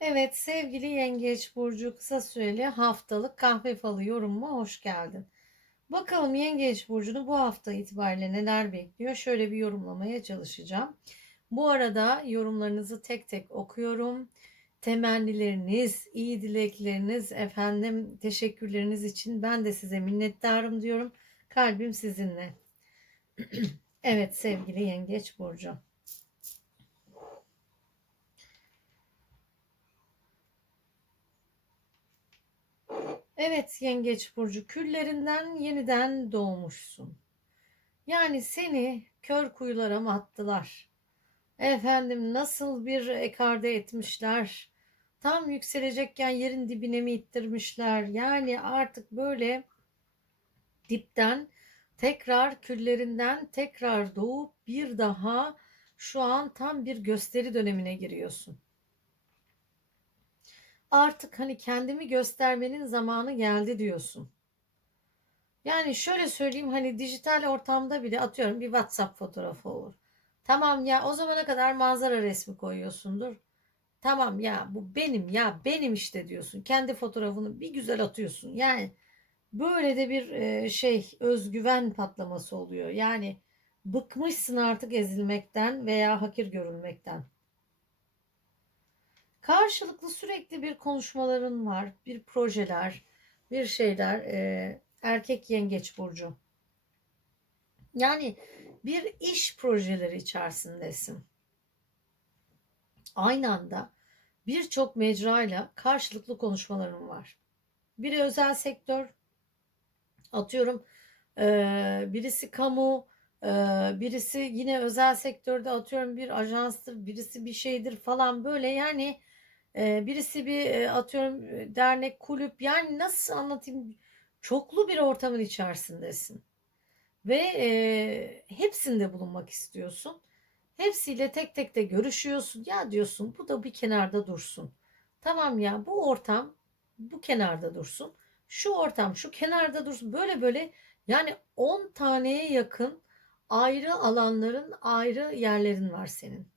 Evet sevgili Yengeç Burcu kısa süreli haftalık kahve falı yorumuma hoş geldin. Bakalım Yengeç Burcu'nu bu hafta itibariyle neler bekliyor? Şöyle bir yorumlamaya çalışacağım. Bu arada yorumlarınızı tek tek okuyorum. Temennileriniz, iyi dilekleriniz, efendim teşekkürleriniz için ben de size minnettarım diyorum. Kalbim sizinle. evet sevgili Yengeç Burcu. Evet Yengeç Burcu küllerinden yeniden doğmuşsun. Yani seni kör kuyulara mı attılar? Efendim nasıl bir ekarde etmişler? Tam yükselecekken yerin dibine mi ittirmişler? Yani artık böyle dipten tekrar küllerinden tekrar doğup bir daha şu an tam bir gösteri dönemine giriyorsun artık hani kendimi göstermenin zamanı geldi diyorsun. Yani şöyle söyleyeyim hani dijital ortamda bile atıyorum bir WhatsApp fotoğrafı olur. Tamam ya o zamana kadar manzara resmi koyuyorsundur. Tamam ya bu benim ya benim işte diyorsun. Kendi fotoğrafını bir güzel atıyorsun. Yani böyle de bir e, şey özgüven patlaması oluyor. Yani bıkmışsın artık ezilmekten veya hakir görülmekten. Karşılıklı sürekli bir konuşmaların var, bir projeler, bir şeyler. E, erkek yengeç burcu. Yani bir iş projeleri içerisindesin. Aynı anda birçok mecrayla karşılıklı konuşmaların var. Biri özel sektör, atıyorum e, birisi kamu, e, birisi yine özel sektörde atıyorum bir ajanstır, birisi bir şeydir falan böyle yani birisi bir atıyorum dernek, kulüp yani nasıl anlatayım çoklu bir ortamın içerisindesin. Ve e, hepsinde bulunmak istiyorsun. Hepsiyle tek tek de görüşüyorsun. Ya diyorsun bu da bir kenarda dursun. Tamam ya bu ortam bu kenarda dursun. Şu ortam şu kenarda dursun. Böyle böyle yani 10 taneye yakın ayrı alanların ayrı yerlerin var senin.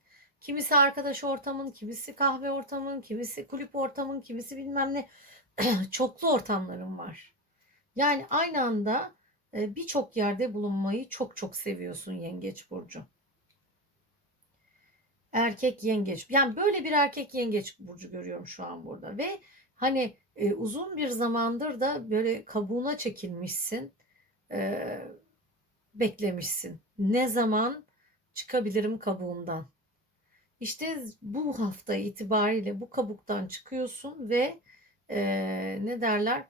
Kimisi arkadaş ortamın, kimisi kahve ortamın, kimisi kulüp ortamın, kimisi bilmem ne. Çoklu ortamlarım var. Yani aynı anda e, birçok yerde bulunmayı çok çok seviyorsun Yengeç Burcu. Erkek yengeç. Yani böyle bir erkek yengeç burcu görüyorum şu an burada. Ve hani e, uzun bir zamandır da böyle kabuğuna çekilmişsin. E, beklemişsin. Ne zaman çıkabilirim kabuğundan? İşte bu hafta itibariyle bu kabuktan çıkıyorsun ve e, ne derler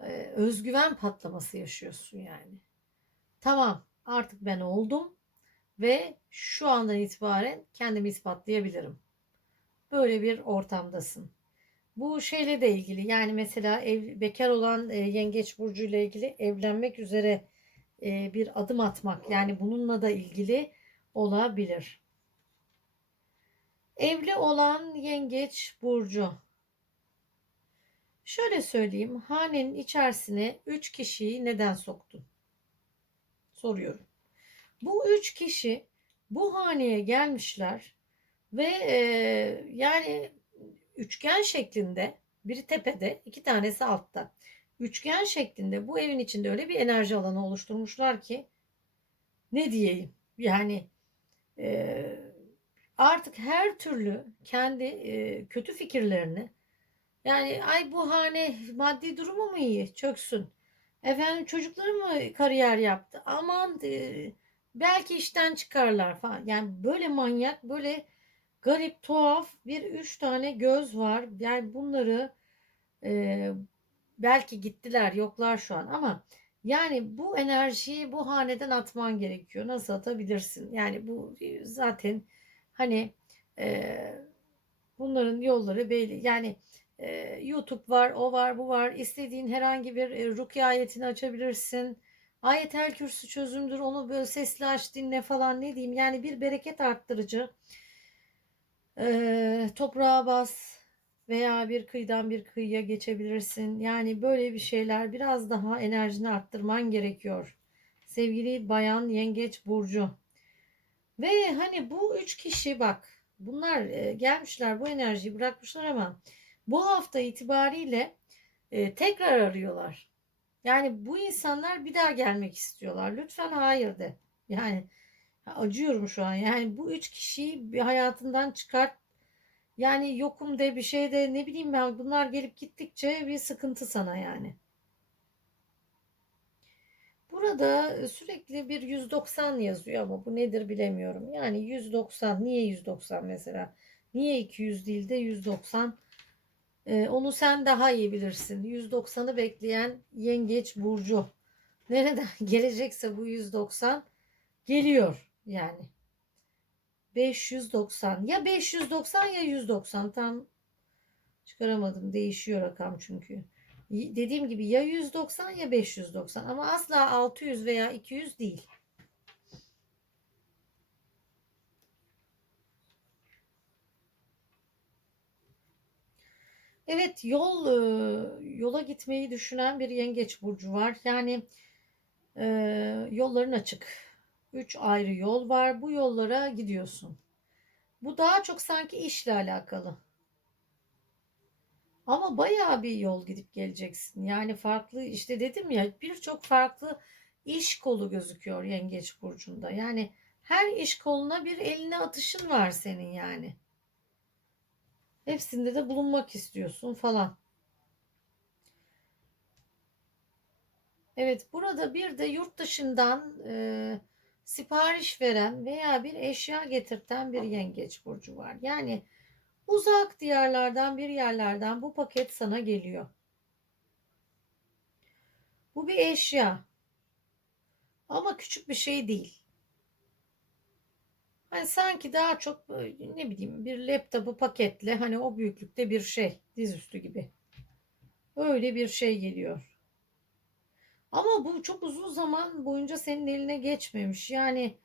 e, özgüven patlaması yaşıyorsun yani. Tamam artık ben oldum ve şu andan itibaren kendimi ispatlayabilirim. Böyle bir ortamdasın. Bu şeyle de ilgili yani mesela ev, bekar olan e, yengeç burcu ile ilgili evlenmek üzere e, bir adım atmak yani bununla da ilgili olabilir. Evli olan yengeç burcu. Şöyle söyleyeyim, hanenin içerisine 3 kişiyi neden soktun? Soruyorum. Bu 3 kişi bu haneye gelmişler ve e, yani üçgen şeklinde biri tepede, iki tanesi altta. Üçgen şeklinde bu evin içinde öyle bir enerji alanı oluşturmuşlar ki ne diyeyim? Yani e, artık her türlü kendi e, kötü fikirlerini yani ay bu hane maddi durumu mu iyi çöksün. Efendim çocukları mı kariyer yaptı? Aman e, belki işten çıkarlar falan. Yani böyle manyak böyle garip tuhaf bir üç tane göz var. Yani bunları e, belki gittiler yoklar şu an ama yani bu enerjiyi bu haneden atman gerekiyor. Nasıl atabilirsin? Yani bu e, zaten Hani e, bunların yolları belli. Yani e, YouTube var, o var, bu var. İstediğin herhangi bir e, rukiye ayetini açabilirsin. Ayetel kürsü çözümdür. Onu böyle sesli aç dinle falan ne diyeyim. Yani bir bereket arttırıcı. E, toprağa bas veya bir kıyıdan bir kıyıya geçebilirsin. Yani böyle bir şeyler biraz daha enerjini arttırman gerekiyor. Sevgili bayan yengeç burcu. Ve hani bu üç kişi bak bunlar e, gelmişler bu enerjiyi bırakmışlar ama bu hafta itibariyle e, tekrar arıyorlar. Yani bu insanlar bir daha gelmek istiyorlar. Lütfen hayır de. Yani acıyorum şu an. Yani bu üç kişiyi bir hayatından çıkart. Yani yokum de bir şey de ne bileyim ben bunlar gelip gittikçe bir sıkıntı sana yani. Burada sürekli bir 190 yazıyor ama bu nedir bilemiyorum. Yani 190 niye 190 mesela? Niye 200 değil de 190? Ee, onu sen daha iyi bilirsin. 190'ı bekleyen yengeç burcu. Nereden gelecekse bu 190 geliyor yani. 590 ya 590 ya 190 tam çıkaramadım değişiyor rakam çünkü. Dediğim gibi ya 190 ya 590 ama asla 600 veya 200 değil. Evet yol yola gitmeyi düşünen bir yengeç burcu var. Yani e, yolların açık. Üç ayrı yol var. Bu yollara gidiyorsun. Bu daha çok sanki işle alakalı. Ama bayağı bir yol gidip geleceksin. Yani farklı işte dedim ya birçok farklı iş kolu gözüküyor Yengeç burcunda. Yani her iş koluna bir eline atışın var senin yani. Hepsinde de bulunmak istiyorsun falan. Evet burada bir de yurt dışından e, sipariş veren veya bir eşya getirten bir yengeç burcu var. Yani uzak diyarlardan bir yerlerden bu paket sana geliyor. Bu bir eşya. Ama küçük bir şey değil. Hani sanki daha çok ne bileyim bir laptopu paketle hani o büyüklükte bir şey dizüstü gibi. Öyle bir şey geliyor. Ama bu çok uzun zaman boyunca senin eline geçmemiş. Yani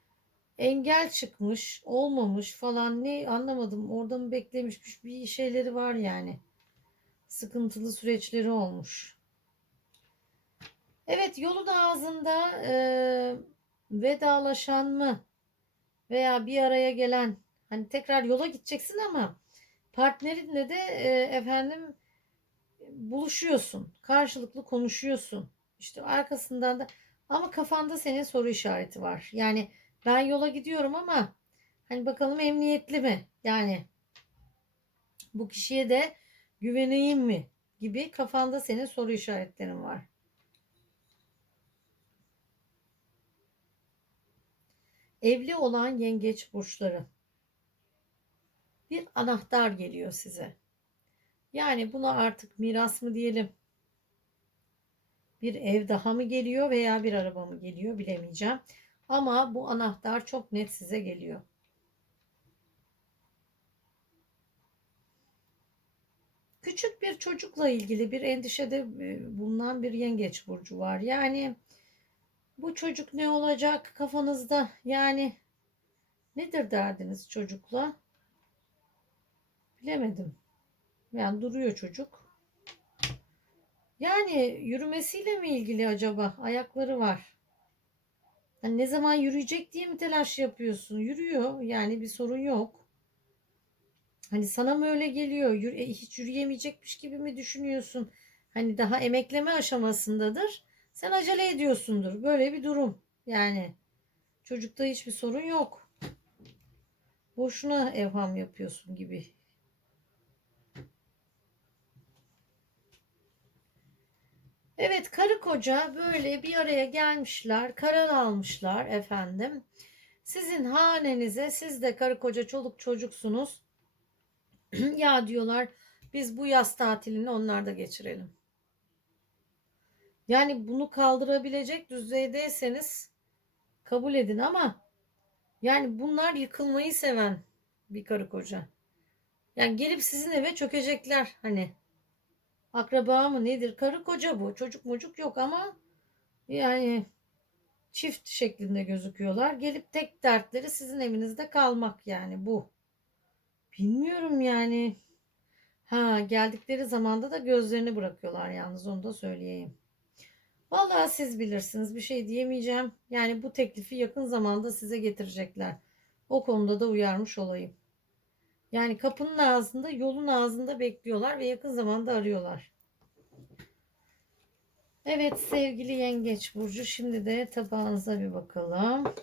engel çıkmış, olmamış falan ne anlamadım. Orada mı beklemişmiş bir şeyleri var yani. Sıkıntılı süreçleri olmuş. Evet yolun ağzında e, vedalaşan mı veya bir araya gelen hani tekrar yola gideceksin ama partnerinle de e, efendim buluşuyorsun. Karşılıklı konuşuyorsun. İşte arkasından da ama kafanda senin soru işareti var. Yani ben yola gidiyorum ama hani bakalım emniyetli mi? Yani bu kişiye de güveneyim mi? gibi kafanda senin soru işaretlerin var. Evli olan yengeç burçları. Bir anahtar geliyor size. Yani buna artık miras mı diyelim? Bir ev daha mı geliyor veya bir araba mı geliyor bilemeyeceğim. Ama bu anahtar çok net size geliyor. Küçük bir çocukla ilgili bir endişede e, bulunan bir yengeç burcu var. Yani bu çocuk ne olacak kafanızda? Yani nedir derdiniz çocukla? Bilemedim. Yani duruyor çocuk. Yani yürümesiyle mi ilgili acaba? Ayakları var. Yani ne zaman yürüyecek diye mi telaş yapıyorsun? Yürüyor. Yani bir sorun yok. Hani sana mı öyle geliyor? Yürü, e, hiç yürüyemeyecekmiş gibi mi düşünüyorsun? Hani daha emekleme aşamasındadır. Sen acele ediyorsundur. Böyle bir durum. Yani çocukta hiçbir sorun yok. Boşuna evham yapıyorsun gibi Evet karı koca böyle bir araya gelmişler, karar almışlar efendim. Sizin hanenize siz de karı koca çoluk çocuksunuz. ya diyorlar biz bu yaz tatilini onlarda geçirelim. Yani bunu kaldırabilecek düzeydeyseniz kabul edin ama yani bunlar yıkılmayı seven bir karı koca. Yani gelip sizin eve çökecekler hani. Akraba mı nedir? Karı koca bu. Çocuk mucuk yok ama yani çift şeklinde gözüküyorlar. Gelip tek dertleri sizin evinizde kalmak yani bu. Bilmiyorum yani. Ha geldikleri zamanda da gözlerini bırakıyorlar yalnız onu da söyleyeyim. Vallahi siz bilirsiniz bir şey diyemeyeceğim. Yani bu teklifi yakın zamanda size getirecekler. O konuda da uyarmış olayım. Yani kapının ağzında, yolun ağzında bekliyorlar ve yakın zamanda arıyorlar. Evet sevgili Yengeç Burcu şimdi de tabağınıza bir bakalım.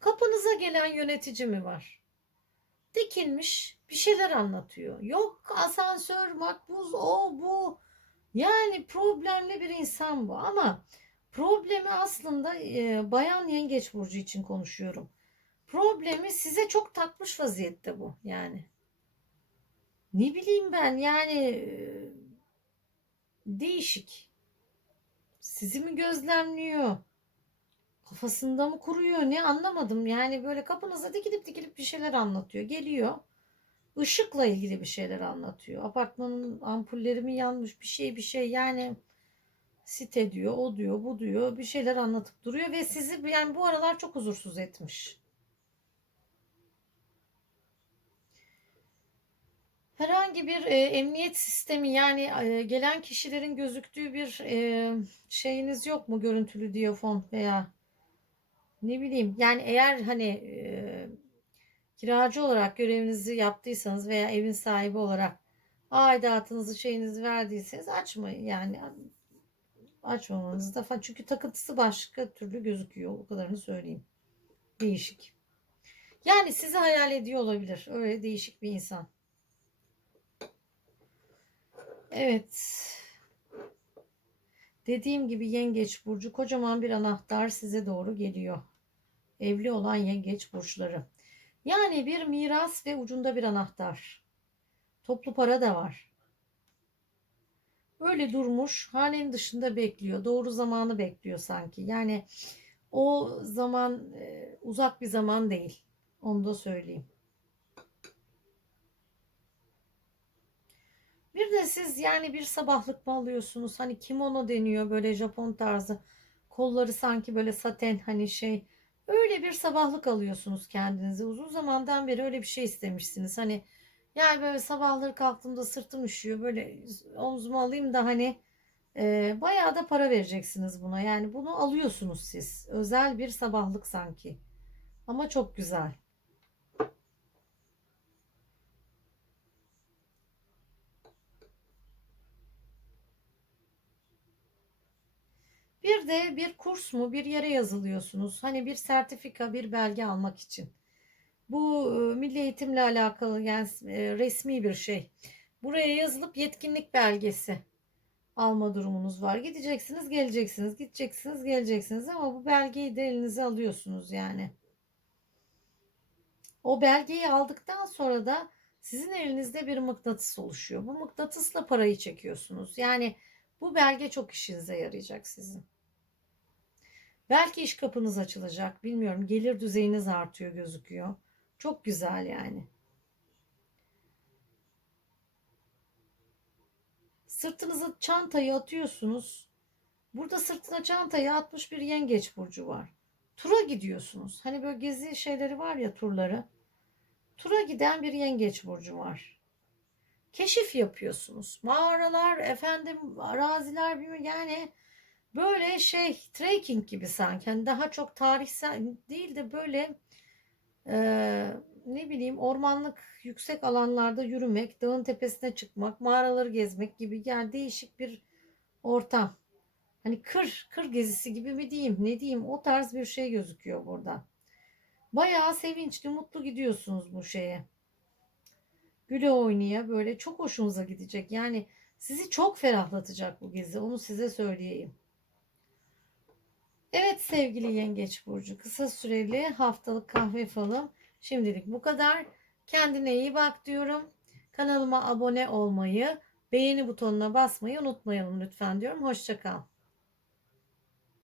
Kapınıza gelen yönetici mi var? Dikilmiş bir şeyler anlatıyor. Yok asansör, makbuz, o bu. Yani problemli bir insan bu ama problemi aslında e, bayan yengeç burcu için konuşuyorum. Problemi size çok takmış vaziyette bu yani. Ne bileyim ben yani e, değişik. Sizi mi gözlemliyor? Kafasında mı kuruyor? Ne anlamadım. Yani böyle kapınıza dikilip dikilip bir şeyler anlatıyor. Geliyor. Işıkla ilgili bir şeyler anlatıyor. Apartmanın ampulleri mi yanmış bir şey bir şey yani site diyor, o diyor, bu diyor bir şeyler anlatıp duruyor ve sizi yani bu aralar çok huzursuz etmiş. Herhangi bir e, emniyet sistemi yani e, gelen kişilerin gözüktüğü bir e, şeyiniz yok mu görüntülü diyafon veya ne bileyim yani eğer hani e, kiracı olarak görevinizi yaptıysanız veya evin sahibi olarak aidatınızı şeyinizi verdiyseniz açmayın yani açmamanız da falan. Çünkü takıntısı başka türlü gözüküyor. O kadarını söyleyeyim. Değişik. Yani sizi hayal ediyor olabilir. Öyle değişik bir insan. Evet. Dediğim gibi yengeç burcu kocaman bir anahtar size doğru geliyor. Evli olan yengeç burçları. Yani bir miras ve ucunda bir anahtar. Toplu para da var. Öyle durmuş, hanenin dışında bekliyor. Doğru zamanı bekliyor sanki. Yani o zaman e, uzak bir zaman değil. Onu da söyleyeyim. Bir de siz yani bir sabahlık mı alıyorsunuz? Hani kimono deniyor böyle Japon tarzı. Kolları sanki böyle saten hani şey. Öyle bir sabahlık alıyorsunuz kendinize. Uzun zamandan beri öyle bir şey istemişsiniz. Hani yani böyle sabahları kalktığımda sırtım üşüyor. Böyle omzuma alayım da hani e, bayağı da para vereceksiniz buna. Yani bunu alıyorsunuz siz. Özel bir sabahlık sanki. Ama çok güzel. Bir de bir kurs mu bir yere yazılıyorsunuz. Hani bir sertifika, bir belge almak için. Bu e, milli eğitimle alakalı yani e, resmi bir şey. Buraya yazılıp yetkinlik belgesi alma durumunuz var. Gideceksiniz, geleceksiniz, gideceksiniz, geleceksiniz ama bu belgeyi de elinize alıyorsunuz yani. O belgeyi aldıktan sonra da sizin elinizde bir mıknatıs oluşuyor. Bu mıknatısla parayı çekiyorsunuz. Yani bu belge çok işinize yarayacak sizin. Belki iş kapınız açılacak. Bilmiyorum. Gelir düzeyiniz artıyor gözüküyor. Çok güzel yani. Sırtınıza çantayı atıyorsunuz. Burada sırtına çantayı atmış bir yengeç burcu var. Tura gidiyorsunuz. Hani böyle gezi şeyleri var ya turları. Tura giden bir yengeç burcu var. Keşif yapıyorsunuz. Mağaralar, efendim araziler yani böyle şey trekking gibi sanki. Hani daha çok tarihsel değil de böyle e, ne bileyim ormanlık yüksek alanlarda yürümek, dağın tepesine çıkmak, mağaraları gezmek gibi yani değişik bir ortam. Hani kır, kır gezisi gibi mi diyeyim, ne diyeyim o tarz bir şey gözüküyor burada. Bayağı sevinçli, mutlu gidiyorsunuz bu şeye. Güle oynaya böyle çok hoşunuza gidecek. Yani sizi çok ferahlatacak bu gezi. Onu size söyleyeyim. Evet sevgili Yengeç Burcu kısa süreli haftalık kahve falım şimdilik bu kadar. Kendine iyi bak diyorum. Kanalıma abone olmayı, beğeni butonuna basmayı unutmayalım lütfen diyorum. Hoşçakal.